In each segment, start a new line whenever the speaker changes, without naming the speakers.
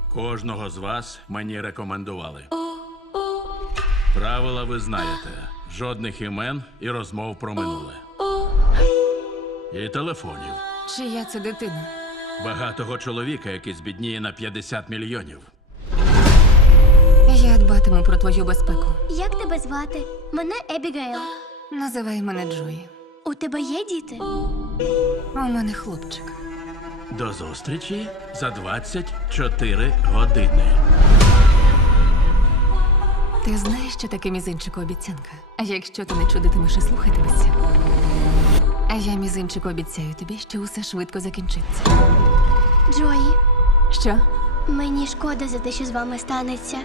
Кожного з вас мені рекомендували. Правила ви знаєте. Жодних імен і розмов про минуле. І телефонів.
Чия це дитина?
Багатого чоловіка, який збідніє на 50 мільйонів.
Я дбатиму про твою безпеку.
Як тебе звати? Мене Ебігейл.
Називай мене Джої.
У тебе є діти?
У мене хлопчик.
До зустрічі за 24 години.
Ти знаєш, що таке мізинчику обіцянка? А якщо ти не чудитимеш і слухатимешся? А я мізинчику обіцяю тобі, що усе швидко закінчиться.
Джої,
Що?
мені шкода за те, що з вами станеться.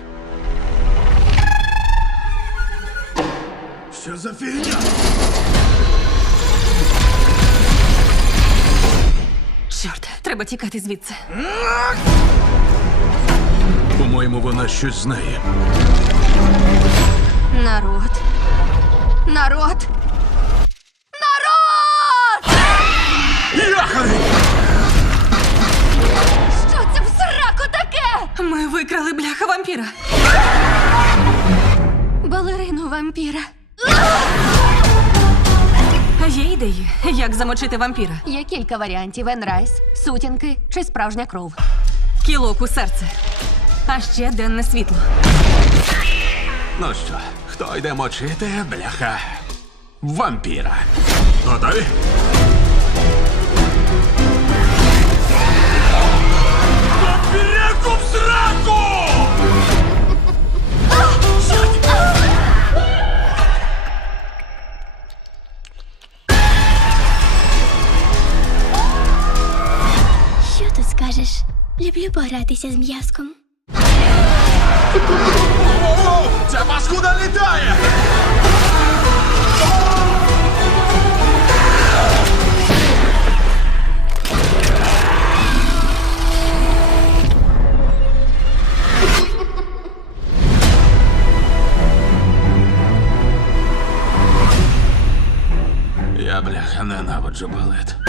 Що за фігня?
Чорт, треба тікати звідси.
По-моєму, вона щось знає.
Народ. Народ! Народ! Що це в сраку таке? Ми викрали бляха вампіра. Балерину вампіра. Є ідеї, як замочити вампіра?
Є кілька варіантів: енрайс, сутінки чи справжня кров.
Кілок у серце. А ще денне світло.
Ну що, хто йде мочити, бляха, вампіра? Готові? Вампіряку в сраку!
Що тут скажеш? Люблю погратися з м'язком.
О, ця паскуда літає! Я, бляха, ненавиджу балет.